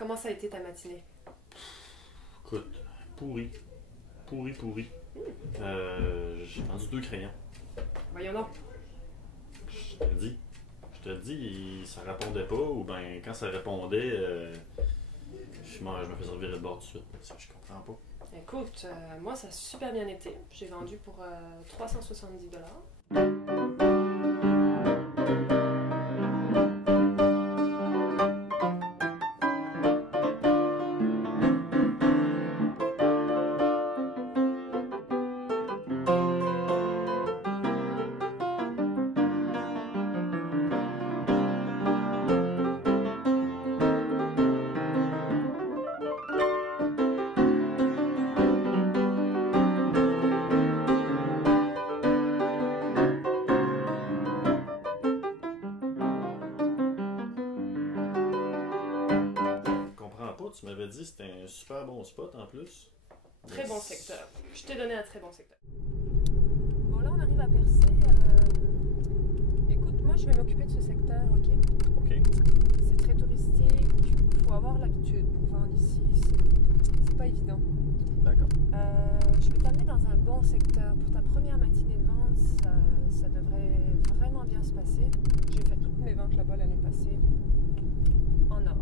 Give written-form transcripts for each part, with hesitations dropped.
Comment ça a été ta matinée? Écoute, pourri. Pourri. J'ai vendu 2 crayons. Voyons donc. Je te le dis. Ça répondait pas, ou ben quand ça répondait, je me faisais revirer de bord tout de suite. Ça, je comprends pas. Écoute, moi ça a super bien été. J'ai vendu pour 370 $. Je comprends pas, tu m'avais dit que c'était un super bon spot en plus. Très Mais bon c'est- secteur. Je t'ai donné un très bon secteur. Bon, là, on arrive à Percé. Écoute, moi, je vais m'occuper de ce secteur, ok? Ok. C'est très touristique. Il faut avoir l'habitude pour vendre ici. C'est pas évident. D'accord. Je vais t'amener dans un bon secteur. Pour ta première matinée de vente, ça devrait vraiment bien se passer. J'ai fait toutes mes ventes là-bas l'année passée. En or.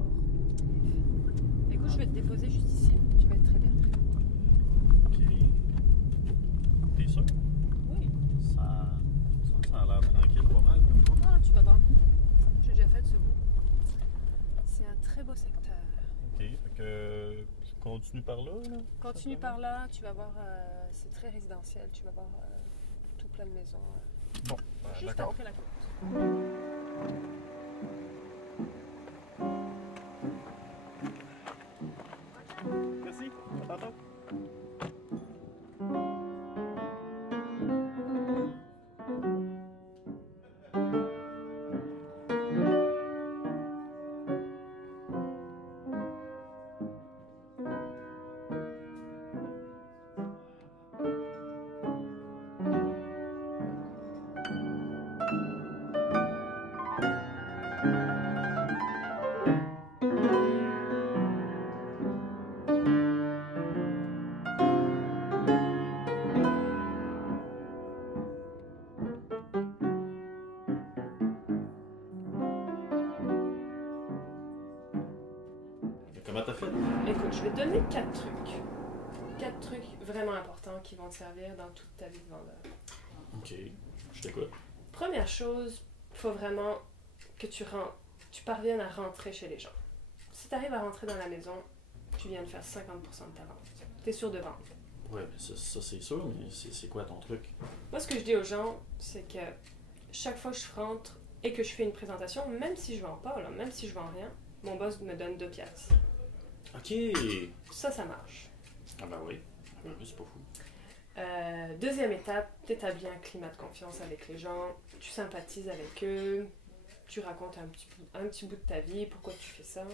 Écoute, je vais te déposer juste ici. Tu vas être très bien. Ok. T'es sûr? Oui. Ça a l'air tranquille pas mal comme toi. Ah, tu vas voir. J'ai déjà fait de ce bout. C'est un très beau secteur. Ok, fait que je continue par là. Continue par là, tu vas voir, c'est très résidentiel, tu vas voir tout plein de maisons. Bon, Juste d'accord. après la côte. Merci, à tantôt. Comment t'as fait? Écoute, je vais te donner 4 trucs. 4 trucs vraiment importants qui vont te servir dans toute ta vie de vendeur. Ok, je t'écoute. Première chose, il faut vraiment que tu parviennes à rentrer chez les gens. Si tu arrives à rentrer dans la maison, tu viens de faire 50% de ta vente. Tu es sûr de vendre. Ouais, mais ça c'est sûr, mais c'est quoi ton truc? Moi, ce que je dis aux gens, c'est que chaque fois que je rentre et que je fais une présentation, même si je vends pas, là, même si je vends rien, mon boss me donne 2 piastres. Ok! Ça marche. Ah ben oui, c'est pas fou. Deuxième étape, t'établis un climat de confiance avec les gens, tu sympathises avec eux, tu racontes un petit bout de ta vie, pourquoi tu fais ça.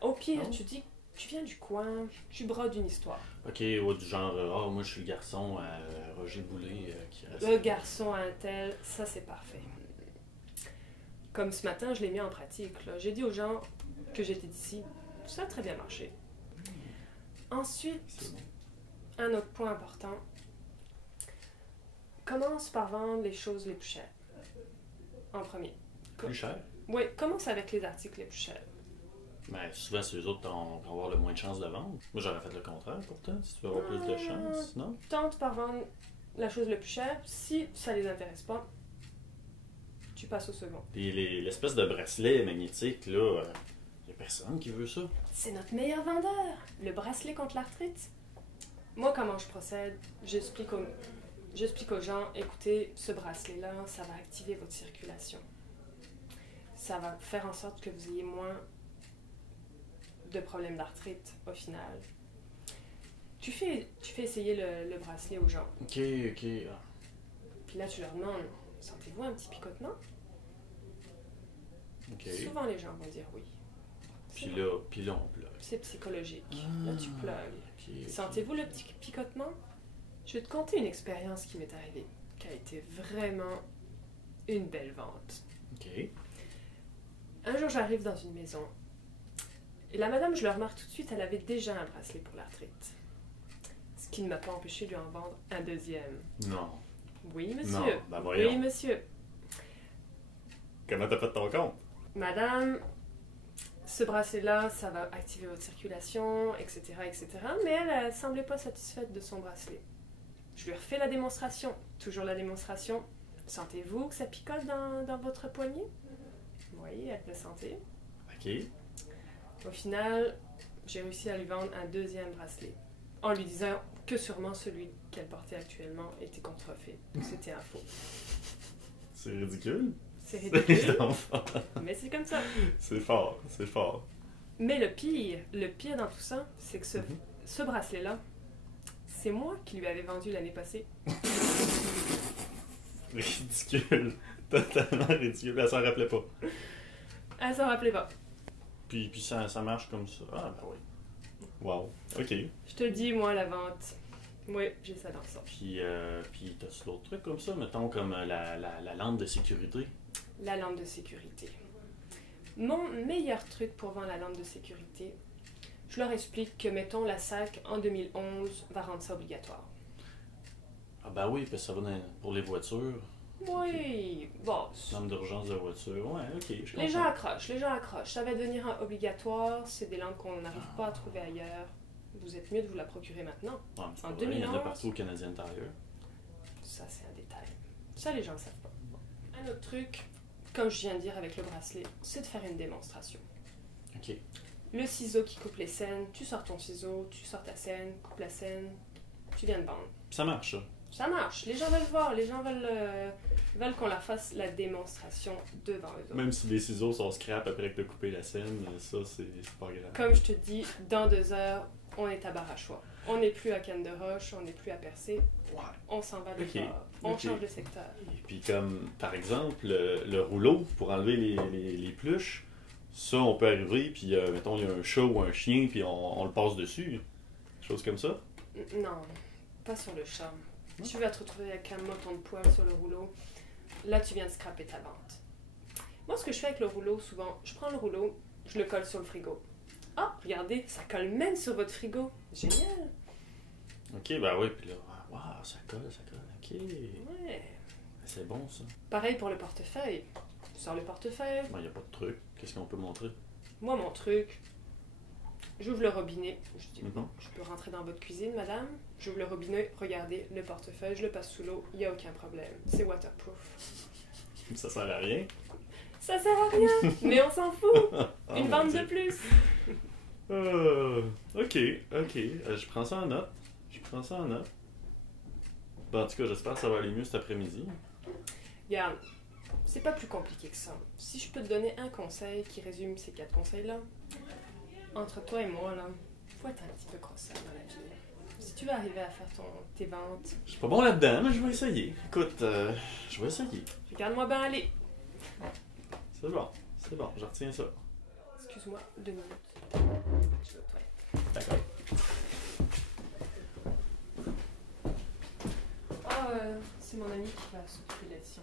Au pire, Oh. tu dis que tu viens du coin, tu brodes une histoire. Ok, ouais, du genre, moi je suis le garçon à Roger Boulet qui reste. Le garçon à un tel, ça c'est parfait. Comme ce matin, je l'ai mis en pratique. Là. J'ai dit aux gens que j'étais d'ici. Ça a très bien marché. Ensuite, C'est bon. un autre point important. Commence par vendre les choses les plus chères. En premier. Plus cher? Oui, commence avec les articles les plus chers. Ben souvent c'est eux autres qui vont avoir le moins de chances de vendre. Moi j'aurais fait le contraire pourtant, si tu veux avoir plus de chances, non? Tente par vendre la chose la plus chère. Si ça les intéresse pas, tu passes au second. Puis l'espèce de bracelet magnétique, là, y a personne qui veut ça. C'est notre meilleur vendeur, le bracelet contre l'arthrite. Moi, comment je procède? J'explique aux gens, écoutez, ce bracelet-là, ça va activer votre circulation. Ça va faire en sorte que vous ayez moins de problèmes d'arthrite au final. Tu fais essayer le bracelet aux gens. Ok. Ah. Puis là, tu leur demandes, sentez-vous un petit picotement? Ok. Souvent, les gens vont dire oui. Puis là, on pleure. C'est psychologique. Là, tu plugues. Ok. Sentez-vous le petit picotement? Je vais te conter une expérience qui m'est arrivée, qui a été vraiment une belle vente. Ok. Un jour, j'arrive dans une maison Et la madame, je le remarque tout de suite, elle avait déjà un bracelet pour l'arthrite. Ce qui ne m'a pas empêché de lui en vendre un deuxième. Non. Oui, monsieur. Non, ben voyons. Oui, monsieur. Comment t'as fait ton compte? Madame, ce bracelet-là, ça va activer votre circulation, etc., etc. Mais elle ne semblait pas satisfaite de son bracelet. Je lui refais la démonstration. Toujours la démonstration. Sentez-vous que ça picote dans votre poignet? Oui, elle le sentait. OK. Au final, j'ai réussi à lui vendre un deuxième bracelet. En lui disant que sûrement celui qu'elle portait actuellement était contrefait. C'était un faux. C'est ridicule. C'est ridicule, Enfant. mais c'est comme ça. C'est fort, c'est fort. Mais le pire dans tout ça, c'est que ce bracelet-là, c'est moi qui lui avais vendu l'année passée. Ridicule. Totalement ridicule. Elle s'en rappelait pas. Elle s'en rappelait pas. Puis ça marche comme ça. Ah, ben oui. Wow. OK. Je te le dis, moi, la vente, oui, j'ai ça dans ça. Puis t'as-tu d'autres trucs comme ça? Mettons comme la lampe de sécurité. La lampe de sécurité. Mon meilleur truc pour vendre la lampe de sécurité, je leur explique que, mettons, la SAC en 2011 va rendre ça obligatoire. Ah ben oui, parce que ça va pour les voitures. Oui, bon. Lampe d'urgence de voiture. Ouais, OK, je comprends. Les gens accrochent. Ça va devenir obligatoire, c'est des lampes qu'on n'arrive pas à trouver ailleurs. Vous êtes mieux de vous la procurer maintenant. Ouais, mais c'est En pas vrai, il y en a 2011. partout au Canadian Tire. Ça, c'est un détail. Ça, les gens ne savent pas. Un autre truc, comme je viens de dire avec le bracelet, c'est de faire une démonstration. OK. Le ciseau qui coupe les scènes, tu sors ton ciseau, tu sors ta scène, coupe la scène, tu viens de vendre. Puis ça marche, ça. Ça marche, les gens veulent voir, les gens veulent qu'on leur fasse la démonstration devant eux autres. Même si les ciseaux sont scrap après que t'as coupé la scène, ça, c'est pas grave. Comme je te dis, dans 2 heures, on est à Barachois. On n'est plus à Cannes-de-Roche, on n'est plus à Percé. Ouais. On s'en va de Ok. bord. On Ok. change de secteur. Et puis comme, par exemple, le rouleau pour enlever les pluches, ça, on peut arriver, puis mettons, il y a un chat ou un chien, puis on le passe dessus. Chose comme ça. Non, pas sur le charme. Tu vas te retrouver avec un moton de poil sur le rouleau. Là, tu viens de scraper ta vente. Moi, ce que je fais avec le rouleau, souvent, je prends le rouleau, je le colle sur le frigo. Ah, regardez, ça colle même sur votre frigo. Génial. OK, ben oui, puis là, waouh, ça colle, OK. Ouais. C'est bon, ça. Pareil pour le portefeuille. Tu sors le portefeuille. Ben, il n'y a pas de truc. Qu'est-ce qu'on peut montrer? Moi, mon truc, j'ouvre le robinet. Je dis, Mhm. je peux rentrer dans votre cuisine, madame. J'ouvre le robinet, regardez, le portefeuille, je le passe sous l'eau, il n'y a aucun problème. C'est waterproof. Ça sert à rien. Ça sert à rien, mais on s'en fout. Oh, Une mon vente Dieu. de plus. OK. Je prends ça en note. Ben, en tout cas, j'espère que ça va aller mieux cet après-midi. Regarde, c'est pas plus compliqué que ça. Si je peux te donner un conseil qui résume ces 4 conseils-là, entre toi et moi, là, faut être un petit peu crosseur dans la vie. Si tu veux arriver à faire tes ventes, Je suis pas bon là-dedans, mais je vais essayer. Écoute, je vais essayer. regarde-moi bien aller. C'est bon, je retiens ça. Excuse-moi, 2 minutes. Je vais aux toilettes. D'accord. Ah, c'est mon ami qui va s'occuper de l'addition.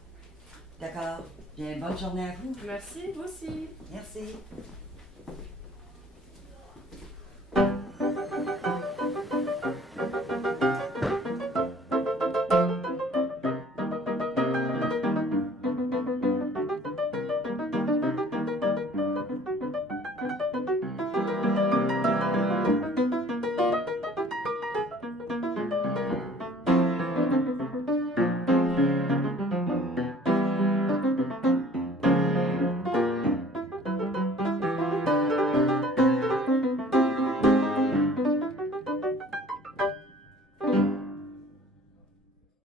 D'accord. Bien, bonne journée à vous. Merci, vous aussi. Merci.